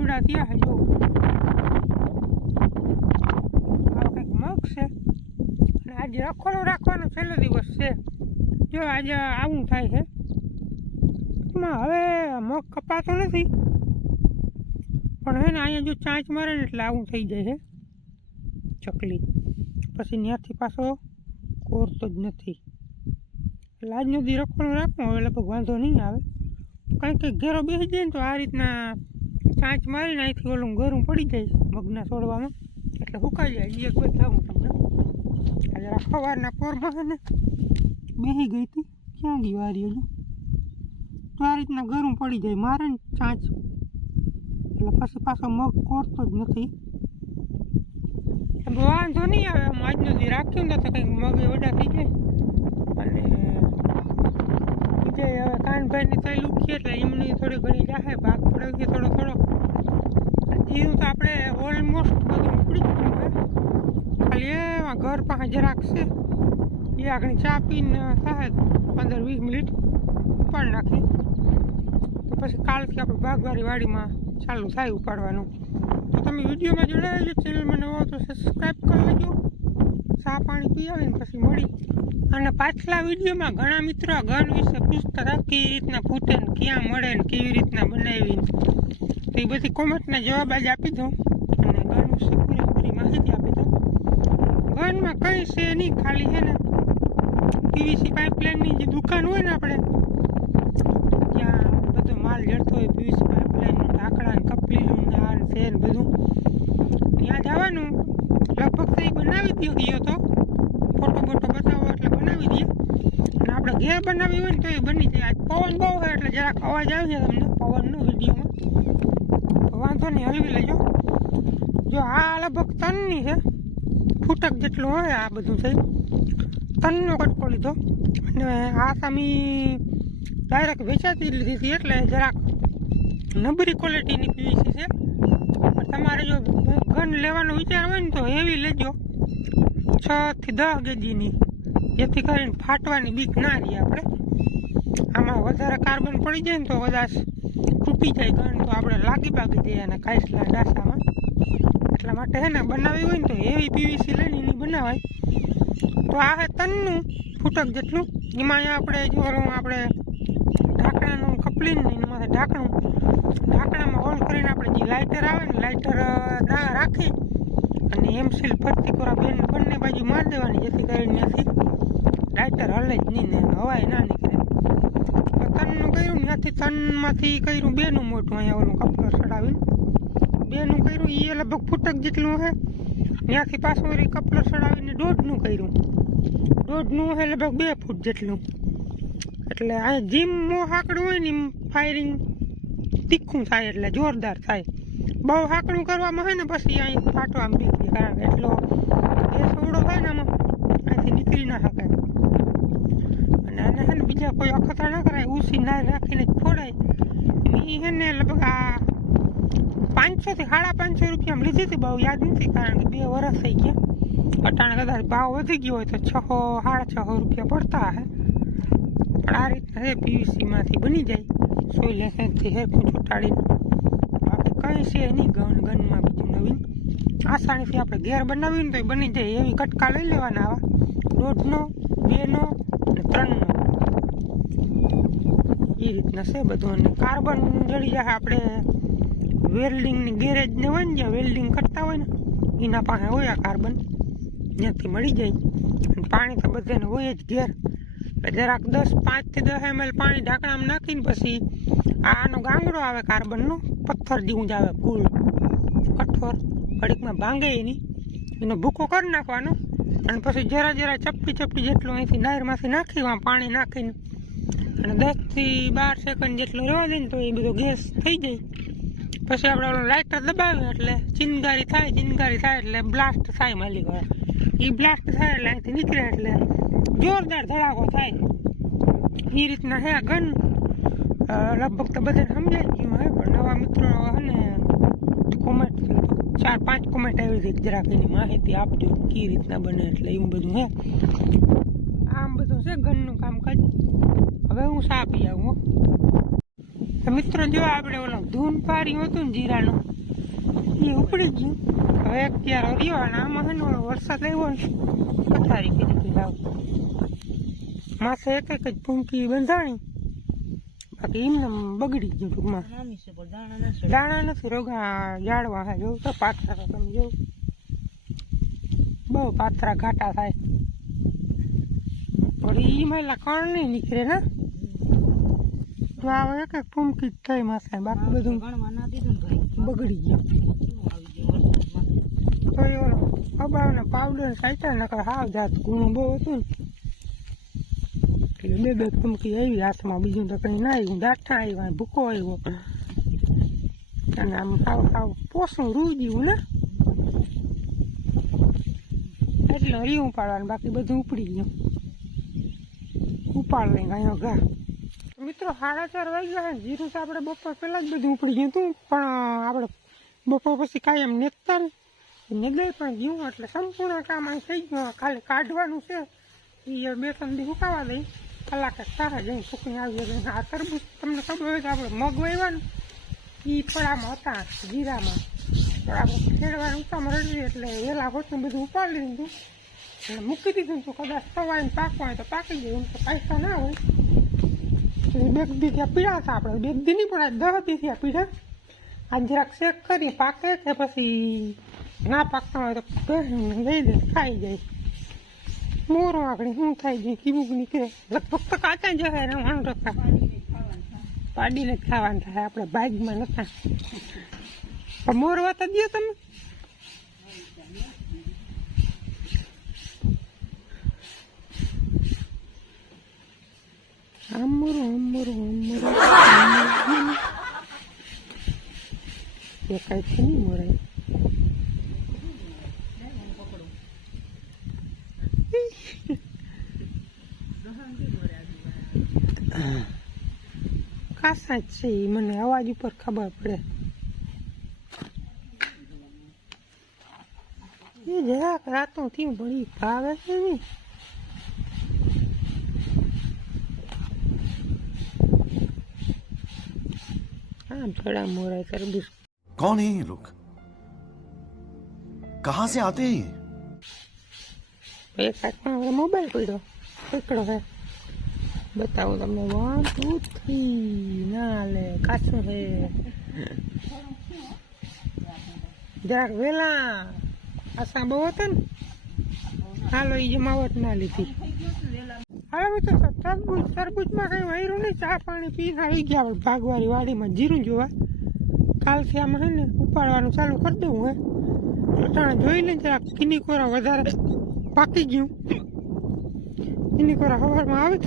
એવડા થયા છે જો. આ કંઈક મગ છે. અને આજે રખોડો રાખવાનો છેલ્લો દિવસ છે. જો આજે આવું થાય છે. એમાં હવે મગ કપાતો નથી. પણ હે ને અહીંયા જો ચાંચ મારે ને એટલે આવું થઈ જાય છે. ચકલી. પછી ત્યાંથી પાછો કોરતો જ નથી. એટલે આજનો દી રખવાનું રાખવું હવે લગભગ વાંધો નહીં આવે. કારણ કે ઘેરો બેસી જાય ને તો આ રીતના ચાંચ મારીને અહીંથી ઓલું ગરમ પડી જાય મગના છોડવામાં. એટલે સુકાઈ જાય એક બતાવું તમને. જરા સવારના પોરમાં છે ને બેસી ગઈ હતી. ક્યાં ગઈ વારી હજુ? તો આ રીતના ગરમ પડી જાય. મારે ને ચાંચ એટલે પછી પાછો મગ કોરતો જ નથી. વાંધો નહીં આવે આમ. આજનો દી રાખ્યું ને તો કંઈક મગ વડા થઈ જાય. અને બીજા હવે કાનભાઈની તઈ લુખીએ એટલે એમની થોડી ઘણી જાહે ભાગ પડે. છે થોડો જીરું તો આપણે ઓલમોસ્ટ બધું ઉપડી ગયું હોય ખાલી એમાં ઘર પાસે જરાક છે એ આગળ ચા પીને થાય પંદર વીસ મિનિટ ઉપાડી નાખી. તો પછી કાલથી આપણે બાગવારી વાડીમાં ચાલુ થાય ઉપાડવાનું. તો તમે વિડીયોમાં જોડાયા છો ચેનલમાં નવો તો સબસ્ક્રાઈબ કરી લેજો. ચા પાણી પી આવીને પછી મળી. અને પાછલા વિડીયોમાં ઘણા મિત્રો ગન વિશે પૂછતા હતા કેવી રીતના ફૂટે ને ક્યાં મળે ને કેવી રીતના બનાવી તો એ બધી કોમેન્ટના જવાબ આજ આપી દઉં. અને ગન વિશે પૂરેપૂરી માહિતી આપી દઉં. ગનમાં કંઈ છે નહીં, ખાલી છે ને પીવીસી પાઇપલાઇનની જે દુકાન હોય ને આપણે, ત્યાં બધો માલ જડતો હોય, પીવીસી પાઇપલાઇનનો ઢાંકણા ને કપલીનું ને આ તે ને બધું. ત્યાં જવાનું, લગભગ તો એ બનાવી દો ગયો તો. ફોટો બોટો બતાવો એટલે બનાવી દઈએ અને આપણે ઘેર બનાવી હોય ને તો એ બની જાય. આજ પવન બહુ હોય એટલે જરાક અવાજ આવી જાય તમને, પવનનો વિડીયોમાં. વાંધો નહીં, હલવી લેજો. જો આ લગભગ તનની છે. ફૂટક જેટલું હોય આ બધું થઈ તનનો કટકો લીધો. અને આ સામી ડાયરેક્ટ વેચાતી લીધી હતી એટલે જરાક નબરી ક્વોલિટીની પીવીસી છે. તમારે જો ગન લેવાનો વિચાર હોય ને તો એવી લેજો. છ થી દસ કેજીની. જેથી કરીને ફાટવાની બીક ના રહી આપણે. આમાં વધારે કાર્બન પડી જાય ને તો કદાચ તૂટી જાય ગન તો આપણે લાગી પાકી જઈએ અને કાંસલા ડાસામાં એટલા માટે હે ને બનાવી હોય ને તો એવી પીવીસી લઈને એની બનાવાય. તો આ તનનું ફૂટક જેટલું. એમાં આપણે જો ઓલું આપણે ઢાંકણાનું ખપલીને એમાં ઢાંકણું. ઢાંકણામાં હોલ કરીને આપણે જે લાઇટર આવે ને લાઇટર રાખી અને એમ સીલ ફરતી કોરા બેન, બંને બાજુ માર દેવાની જેથી કરીને લાઇટર હલે જ નહીં ને, હવાય ના નીકળે. તો તનનું કર્યું ત્યાંથી તનમાંથી કર્યું બેનું મોટું અહીંયા ઓલું કપડું ચડાવીને. બેનું કર્યું એ લગભગ ફૂટક જેટલું છે ત્યાંથી પાછું વળી કપડું ચડાવીને દોઢનું કર્યું. દોઢનું છે લગભગ બે ફૂટ જેટલું. એટલે આ જીમ મો હાકડું હોય ને ફાયરિંગ તીખું થાય એટલે, જોરદાર થાય. બહુ હાકડું કરવામાં હોય ને પછી અહીં ફાટવા આમ બીક રહે. કારણ કે એટલો ગેસ ઉડો હોય ને આમાં અહીંથી નીકળી ના શકાય અને આને છે ને બીજા કોઈ અખતરા ના રાખીને છોડાય એ છે લગભગ આ પાંચસો થી સાડા પાંચસો રૂપિયામાં લીધી હતી બહુ યાદ નથી કારણ કે બે વર્ષ થઈ ગયા. અટાણે કદાચ ભાવ વધી ગયો હોય તો છ, સાડા છ રૂપિયા પડતા હે. પણ આ રીતના હે પીવીસીમાંથી બની જાય. સોય હે પૂછું ચોંટાડીને આપણે કંઈ છે નહીં, ગન, ગનમાં બીજું નવીન. આસાનીથી આપણે ઘેર બનાવીને તો બની જાય. એવી કટકા લઈ લેવાના આવા. દોઢનો, બેનો અને ત્રણનો. એ રીતના છે બધું. અને કાર્બન જડી જાય આપણે વેલ્ડિંગની ગેરેજ ને હોય ને જ્યાં વેલ્ડિંગ કરતા હોય ને, એના પાસે હોય આ કાર્બન ત્યાંથી મળી જાય. અને પાણી તો બધાને હોય જ ઘેર. જરાક દસ પાંચથી દસ એમએલ પાણી ઢાંકણામાં નાખીને પછી આનો ગાંગડો આવે કાર્બનનો પથ્થર જેવું જ આવે ફૂલ. કઠોર. ઘડીકમાં ભાંગે એની. એનો ભૂકો કરી નાખવાનો. અને પછી જરા જરા ચપટી ચપટી જેટલું અહીંથી નાયરમાંથી નાખી પાણી નાખીને અને દસથી બાર સેકન્ડ જેટલો રહેવા દે ને તો એ બધો ગેસ થઈ જાય. પછી આપણે ઓલો લાઇટર દબાવીએ એટલે ચિનગારી થાય ચિનગારી થાય એટલે બ્લાસ્ટ થાય માલિક હવે. એ બ્લાસ્ટ થાય એટલે અહીંથી નીકળે એટલે જોરદાર ધડાકો થાય. એ રીતના હે ગન લગભગ તો બધાને સમજાઈ જ ગયું હોય, પણ નવા મિત્રો હે ને કોમેન્ટ ચાર, પાંચ કોમેન્ટ આવી હતી જરાક એની માહિતી આપજો કઈ રીતના બને એટલે એવું બધું હે. આમ બધું છે ગનનું કામકાજ. હવે હું સા પી આવું મિત્રો જો આપણે ઓલો ધૂન પાર્યું હતું ને જીરાનું એ ઉપડી ગયું. હવે અત્યારે રહ્યો અને આમાં છે ને વરસાદ આવ્યો ને પથારી કરી દીધી લાવ. માથે એક એક જ ભૂંકી બંધાણી. બાકી એમને બગડી ગયું ટૂંકમાં. દાણા નથી રોગા જાડવા હા જોઉં તો પાથરા તો તમે જોઉં બહુ પાથરા ઘાટા થાય. પણ એ મહિલા કણ નહીં નીકળે ને. તો આ એક એક ફૂમકી જ થઈ માસે બાકી બધું બગડી ગયું. તો એ અબાવને પાવડર સાચા નકર હાવ જાત ગુણું બહુ હતું ને. બે બે ફૂમકી આવી, હાથમાં બીજું તો કંઈ ના આવ્યું. દાઠા આવ્યા ભૂકો આવ્યો. અને આમ સાવ સાવ પોસું રૂ જેવું ને. એટલે રી ઉપાડવાનું, બાકી બધું ઉપડી ગયું. ઉપાડ લઈ ગયો ઘા. મિત્રો, સાડા ચાર વાગ્યા ગયા જીરું આપણે બપોર પહેલાં જ બધું ઉપડી ગયું હતું. પણ આપણે બપોર પછી કાંઈ એમ નેકતા ને નીકળે પણ ગયું એટલે સંપૂર્ણ કામ અહીં થઈ ગયું. ખાલી કાઢવાનું છે. એ બે ત્રણ દી ઉકાવા દઈ. કલાકે સારા જઈને સુકીને આવી જાય આ તરબૂચ તમને ખબર હોય કે આપણે મગ વાવ્યા ને એ ફળામાં હતા, જીરામાં. પણ આપણે ખેડવાનું ઉતામાં રડવી એટલે વેલા હોતું બધું ઉપાડી લીધું એટલે મૂકી દીધું તો કદાચ સવાઈને પાકવા હોય તો પાકી જાય એમ તો પૈસા ના હોય. બે દી પીડા હતા આપણે બે દી નહીં પણ દસ દી ત્યાં પીડા આજ જરાક શેક કરી પાકે કે પછી ના પાકતા હોય તો લઈ દે ખાઈ જાય મોરો આગળ શું થાય જાય કીવું નીકળે લગભગ તો કાચા જ હોય રવાનું રખા પાડીને જ ખાવાનું થાય આપણે નતા પણ મોરવા તો દો તમે અમરું અમરું અમરું એ કઈ છે નહીં મોરાય કાસા જ છે એ મને અવાજ ઉપર ખબર પડે એ જરાક રાતો થી બળી ભાવે છે ને આમ થોડા મોરાય તરબૂચ कौन है ये लोग कहां से आते हैं ये એક હાથમાં હવે મોબાઈલ પડ્યો પકડો હે બતાવું તમને વન ટુ થ્રી ના લે કાચું હે જરાક વેલા આશા બહુ હતો ને હાલો એ જમાવટ ના લીધી હાલો તો તરબૂજ તરબૂજમાં કઈ વાયરું નહીં, ચા પાણી પી આવી ગયા. પણ ભાગવાળી વાડીમાં જીરું જોવા. કાલથી આમાં હે ને, ઉપાડવાનું ચાલુ કરી દઉં હે. અટાણે જોઈ લે જરાક કિની કોરા વધારે પાકી ગયું. કિની કોરા સવારમાં આવે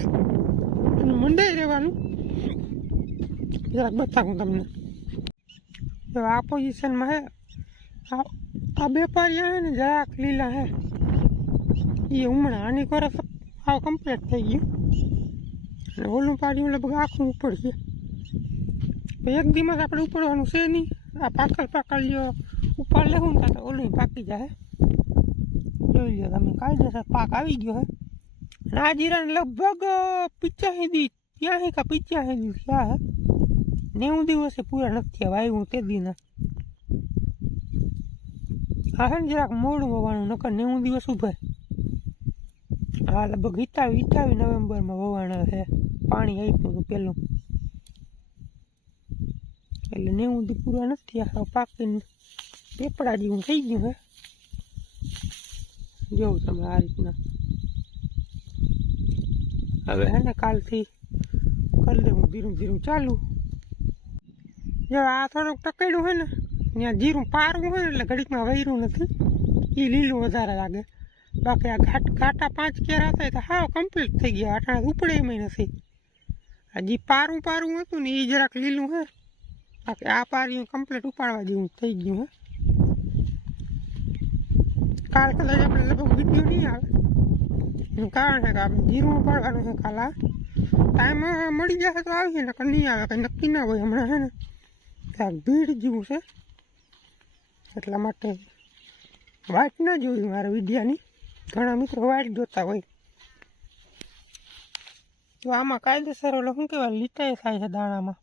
અને મંડાઈ રહેવાનું. જરાક બતાવું તમને. તો આ પોઝિશનમાં હે, આ આ બે પારિયા હે ને જરાક લીલા હે. એ હમણાં આની કોરા આવ કમ્પ્લીટ થઈ ગયું અને ઓલું પાડ્યું લગભગ આખું ઉપડશે એક દિવસ આપણે ઉપડવાનું છે નહીં. આ પાકલ પાકલ જો ઉપાડ લેવું ને તો ઓલું પાકી જાય જોઈ લો તમે, કાયદેસર પાક આવી ગયો, હે? અને આ જીરાને લગભગ પિચ્યાસી દી ત્યાંસી કા પિચ્યાસી દી થયા, હે? નેવું દિવસે પૂરા નથી થયા વાવ્યું તે દીના. આ હે ને જરાક મોડું હોવાનું, નકર નેવું દિવસ ઊભા. હા લગભગ ઈટાવી ઈટાવી નવેમ્બરમાં વવાણા છે. પાણી આપ્યું હતું પેલું. એટલે નેવું દી પૂરા નથી આ પાકીને પેપડા જેવું થઈ ગયું હે. જોઉં તમે આ રીતના. હવે? હે ને કાલથી કરી દઉં ધીરું ધીરું ચાલુ. જો આ થોડુંક ટકેડું હે ને ત્યાં જીરું પારવું હોય ને એટલે ઘડીકમાં વૈરું નથી. એ લીલું વધારે લાગે. બાકી આ ઘાટ ઘાટા પાંચ કેરા થાય તો હાવ કમ્પ્લીટ થઈ ગયા. અટાણા ઉપડે એમાં નથી. આ જે પારું પારું હતું ને એ જરાક લીલું હે. બાકી આ પારિયું કમ્પ્લીટ ઉપાડવા જેવું થઈ ગયું હે. કાલ કદાચ આપણે લગભગ વીડિયો નહીં આવે. એનું કારણ છે કે આપણે જીરું ઉપાડવાનું છે કાલ ટાઈમ મળી જશે તો આવીએ ને નહીં આવે. કંઈ નક્કી ના હોય હમણાં છે ને. ક્યાંક ભીડ જેવું છે. એટલા માટે વાત ના જોઈ મારા વિડીયાની ઘણા મિત્રો વાડ જોતા હોય. તો આમાં કાયદેસર ઓલો શું કહેવાય, લીટાઈ થાય છે દાણામાં.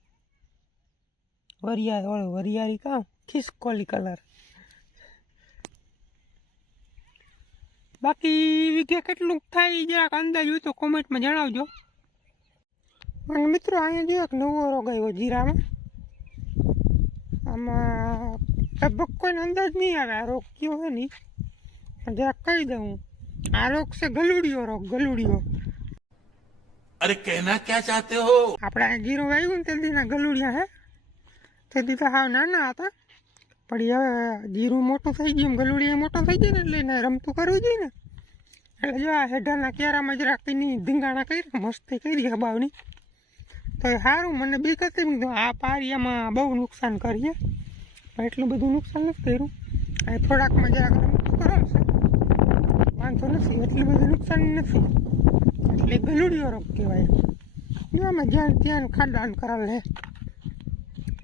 વરિયા ઓળો વરિયાળી કામ ખિસકોલી કલર. બાકી વિઘે કેટલું થાય જરાક અંદાજ હોય તો કોમેન્ટમાં જણાવજો. અને મિત્રો, અહીંયા જો એક નવો રોગ આવ્યો જીરામાં. આમાં લગભગ કોઈને અંદાજ નહીં આવે આ રોગ કયો હોય નહીં જરાક કહી દઉં આ રોગ છે ગલુડિયો રોગ ગલુડિયો. અરે કહેના ક્યાં ચાહતે હો? આપણે આ જીરો વાવ્યું ને તે દીના ગલુડિયા હે. તે દી તો હાવ નાના હતા. પણ હવે જીરું મોટું થઈ ગયું ગલુડિયા મોટો થઈ ગયું ને એટલે એને રમતું કરવું જોઈએ ને. એટલે જો આ હેઢાના કેરામાં જ રાખી ની ધીંગાણા કરી મસ્તી કરી હબાવની તો એ સારું મને બી કરતી કીધું આ પારિયામાં બહુ નુકસાન કરીએ. એટલું બધું નુકસાન નથી કર્યું. આ થોડાકમાં જરાક રમતું કરો છે વાંધો નથી, એટલું બધું નુકસાન નથી. એટલે ગલુડિયો રોગ કહેવાય. આમાં જ્યાં ત્યાં ખાડાન કરાલ હે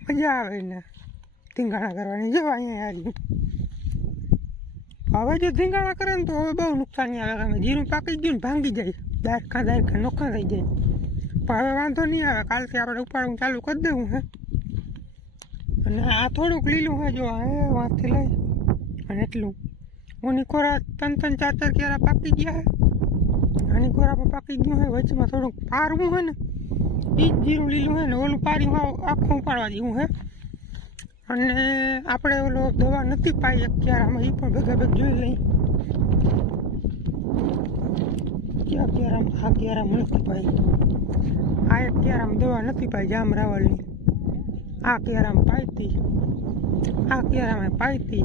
મજા આવે ને ધીંગાણા કરવાની. જો અહીંયા આવી હવે જો ધીંગાણા કરે ને તો હવે બહુ નુકસાની આવે. કારણ જીરું પાકી ગયું ભાંગી જાય. દારખા દારખા નોખા થઈ જાય. પણ હવે વાંધો નહીં આવે. કાલથી આપણે ઉપાડવું ચાલુ કરી દેવું હે. અને આ થોડુંક લીલું હે જો હા વાંથી લઈ. અને એટલું. ઓની કોરા ત્રણ ત્રણ ચાર ચાર કેરા પાકી ગયા હે. આની કોરા પર પાકી ગયું હે. વચમાં થોડુંક પારવું હોય ને એ જ જીરું લીલું હે ને, ઓલું પારી આખું ઉપાડવા જેવું હે. અને આપણે ઓલો દવા નથી પાઈ ક્યારામાં એ પણ ભેગા ભેગ જોઈ લઈ ક્યાં ક્યારામાં આ ક્યારામાં નથી પાઈ. આ એક ક્યારામાં દવા નથી પાઈ જામ રાવલની. આ ક્યારામાં પાઈતી આ ક્યારામાં પાઈતી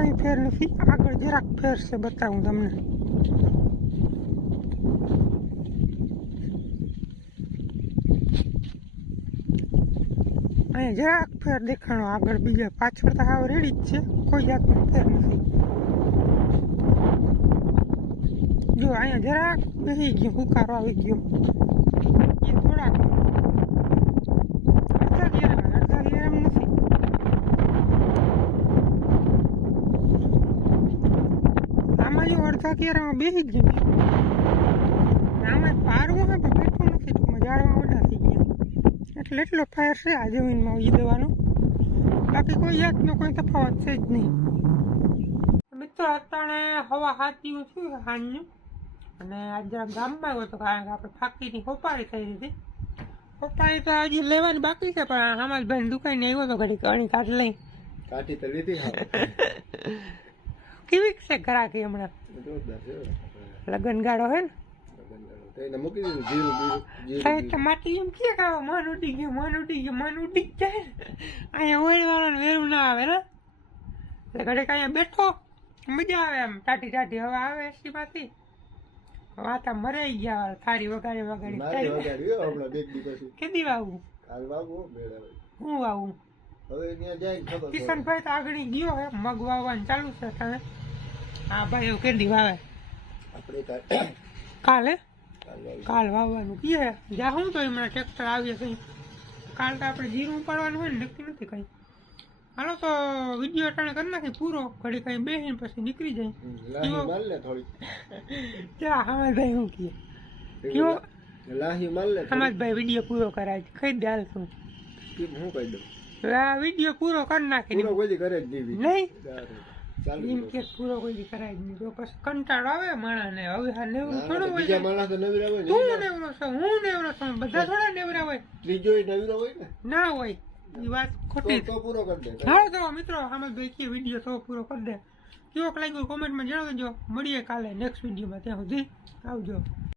કંઈ ફેર નથી. આગળ જરાક ફેર છે, બતાવું તમને. અહીંયા જરાક ફેર દેખાણો આગળ બીજા. પાછળ તો હાવ રેડી જ છે. કોઈ જાતનો ફેર નથી. જો, અહીંયા જરાક બેસી ગયો, હુકારો આવી ગયો. એ થોડાક અડધા કેરામાં બેસી જ ગયું આમાં પારવું હોય પણ બેઠું નથી ટૂંકમાં ઝાડમાં બધા થઈ ગયા. એટલે એટલો ફાયર છે આ જમીનમાં ઉગી દેવાનો બાકી કોઈ જાતનો કોઈ તફાવત છે જ નહીં. મિત્રો, અત્યારે હવા હાથીયું છું હાનનું અને આજે ગામમાં આવ્યો હતો કારણ કે આપણે ફાકીની હોપારી થઈ હતી. હોપારી તો હજી લેવાની બાકી છે, પણ હમાજભાઈ દુકાને આવ્યો હતો ઘડી કણી કાઢ લઈ. કાઢી તો લીધી હા કેવી છે ઘરાકી હમણાં? લગન ગાળો હે ને. તમાટી એમ કે કાળો મન ઉડી ગયું મન ઉડી ગયું મન ઉડી જાય અહીંયા હોય વાળાને વેરું ના આવે ને એટલે ઘડીક અહીંયા બેઠો મજા આવે એમ ટાટી ટાટી હવે આવે એસી માંથી. વાતા મરાઈ ગયા થારી વગાડી વગાડી કેદી આવું હું આવું જાય. કિશનભાઈ તો આગળ ગયો હે મગ વાવવાનું ચાલુ છે તમે હા ભાઈ એવું કેદી વાવે આપણે કાલે કાલ વાવવાનું. કીએ જા હું તો હમણાં ટ્રેક્ટર આવીએ કઈ. કાલ તો આપણે જીરું ઉપાડવાનું હોય ને નક્કી નથી કઈ. હાલો તો વીડિયો અટાણે કરી નાખી પૂરો. ઘડી કઈ બેસીને પછી નીકળી જાય. થોડી. ત્યાં હમાદભાઈ શું કહે. કયો? હમાદભાઈ વીડિયો પૂરો કરાય કઈ દે હાલ શું હું કહી દઉં? આ વીડિયો પૂરો કરી નાખી પૂરો કોઈ કરે જ નહીં નહીં? કે પૂરો કોઈ કરાય જ નહીં. તો પછી કંટાળો આવે માણસને હવે હા નેવું ના, થોડું હોય બીજા માણસ તો નેવરા હોય ને. તું નેવરો છો હું નેવરો છું બધા થોડા નેવરા હોય. ત્રીજો નેવરો હોય ને? ના હોય. એ વાત ખોટી. તો પૂરો કરી દે. હા તો મિત્રો ભાઈ કે વીડિયો તો પૂરો કરી દે. કેવો લાગ્યો કોમેન્ટમાં જણાવજો. મળીએ કાલે નેક્સ્ટ વિડીયોમાં. ત્યાં સુધી આવજો.